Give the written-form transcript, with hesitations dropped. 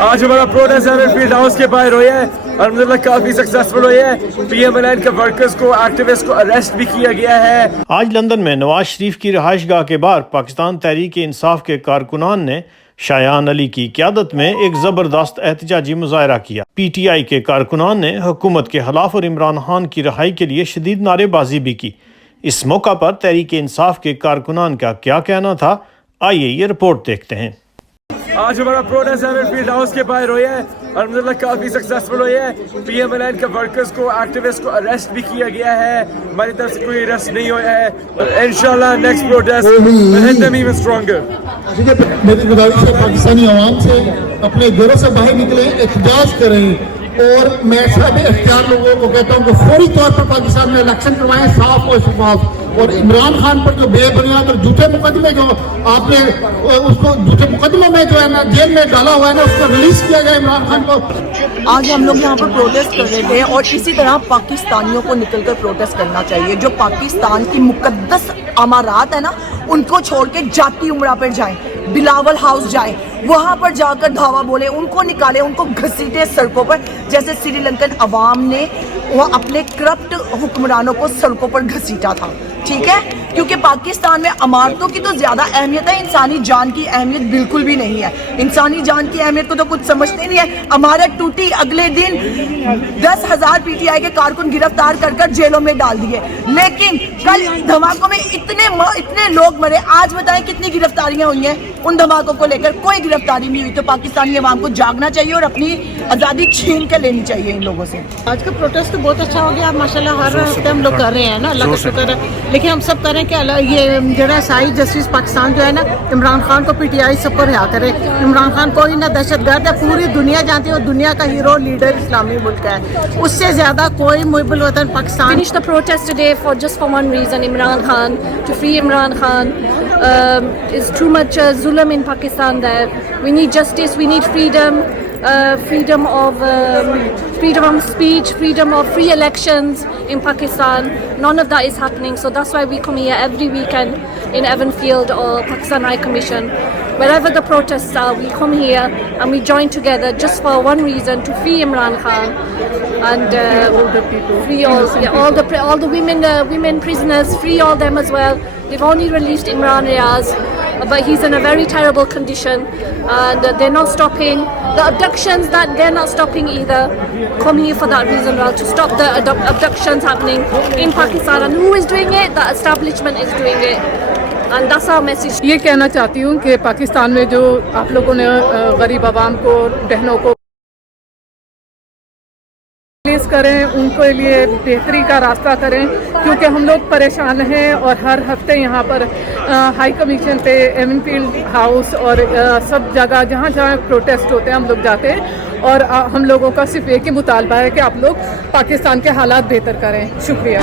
آج ہمارا protest even field house کے باہر ہویا ہے اور الحمدللہ کافی سکسیسفل ہویا ہے. پی ایم ایل این کے ورکرز کو ایکٹیوسٹ کو اریسٹ بھی کیا گیا ہے. آج لندن میں نواز شریف کی رہائش گاہ کے باہر پاکستان تحریک انصاف کے کارکنان نے شایان علی کی قیادت میں ایک زبردست احتجاجی مظاہرہ کیا. پی ٹی آئی کے کارکنان نے حکومت کے خلاف اور عمران خان کی رہائی کے لیے شدید نعرے بازی بھی کی. اس موقع پر تحریک انصاف کے کارکنان کا کیا کہنا تھا، آئیے یہ رپورٹ دیکھتے ہیں. آج ہمارا پروٹیسٹ ایون فیلڈ ہاؤس کے باہر ہویا ہے اور الحمدللہ کافی سکسیسفل ہویا ہے. پی ایم ایل این کے ورکرز کو ایکٹیوسٹ کو اریسٹ بھی کیا گیا ہے. ہماری طرف سے کوئی اریسٹ نہیں ہوا ہے. انشاءاللہ next protest will hit them even stronger. میری گزارش ہے پاکستانی عوام سے اپنے گھروں سے باہر نکلیں، احتجاج کریں، اور میں سبھی اختیار لوگوں کو کہتا ہوں کہ فوری طور پر پاکستان میں الیکشن کروائیں، صاف و شفاف. اور عمران خان پر جو بے بنیاد اور جھوٹے مقدمے جو آپ نے اس کو جھوٹے مقدموں میں جو ہے نا جیل میں ڈالا ہوا ہے نا، اس کو ریلیز کیا جائے عمران خان کو. آج ہم لوگ یہاں پر پروٹیسٹ کر رہے تھے اور اسی طرح پاکستانیوں کو نکل کر پروٹیسٹ کرنا چاہیے. جو پاکستان کی مقدس امارات ہے نا، ان کو چھوڑ کے جاتی عمرہ پر جائیں، بلاول ہاؤس جائیں، وہاں پر جا کر دھاوا بولے، ان کو نکالے، ان کو گھسیٹے سڑکوں پر، جیسے سری لنکن عوام نے وہ اپنے کرپٹ حکمرانوں کو سڑکوں پر گھسیٹا تھا. ٹھیک ہے، کیونکہ پاکستان میں عمارتوں کی تو زیادہ اہمیت ہے، انسانی جان کی اہمیت بالکل بھی نہیں ہے. انسانی جان کی اہمیت کو تو کچھ سمجھتے نہیں ہے. عمارت ٹوٹی، اگلے دن 10,000 پی ٹی آئی کے کارکن گرفتار کر کر جیلوں میں ڈال دیے. لیکن کل دھماکوں میں اتنے لوگ مرے. آج بتائیں کتنی گرفتاریاں ہوئی ہیں ان دھماکوں کو لے کر؟ کوئی گرفتاری نہیں ہوئی. تو پاکستانی عوام کو جاگنا چاہیے اور اپنی آزادی چھین کے لینی چاہیے ان لوگوں سے. آج کا پروٹیسٹ تو بہت اچھا ہو گیا ماشاءاللہ. ہر ہفتے ہم لوگ کر رہے ہیں نا، اللہ کا شکر ہے. لیکن ہم سب کریں کہ یہ جڑا سائی جسٹس پاکستان جو ہے نا، عمران خان کو پی ٹی آئی سب کو رہا کرے. عمران خان کوئی نہ دہشت گرد ہے، پوری دنیا جانتی ہے، اور دنیا کا ہیرو لیڈر اسلامی ملک ہے. اس سے زیادہ کوئی محب الوطن Pakistan. Finish the protest today for just one reason: Imran Khan. To free Imran Khan. Is too much zulm in Pakistan there. We need justice. We need freedom. Freedom of speech, freedom of free elections in Pakistan. None of that is happening. So that's why we come here every weekend in Evanfield or Pakistan High Commission. Wherever the protests are, we come here and we join together just for one reason: to free Imran Khan and free all the women prisoners, free all them as well. They've only released Imran Riaz, but he's in a very terrible condition, and they're not stopping the abductions. That they're not stopping either. Come here for that reason, well, to stop the abductions happening in Pakistan. And who is doing it? The establishment is doing it. And that's our message. یہ کہنا چاہتی ہوں کہ پاکستان میں جو آپ لوگوں نے غریب عوام کو، بہنوں کو پلیز کریں، ان کے لیے بہتری کا راستہ کریں، کیونکہ ہم لوگ پریشان ہیں. اور ہر ہفتے یہاں پر ہائی کمیشن پہ، ایون فیلڈ ہاؤس اور سب جگہ جہاں جہاں پروٹیسٹ ہوتے ہیں ہم لوگ جاتے ہیں. اور ہم لوگوں کا صرف ایک ہی مطالبہ ہے کہ آپ لوگ پاکستان کے حالات بہتر کریں. شکریہ.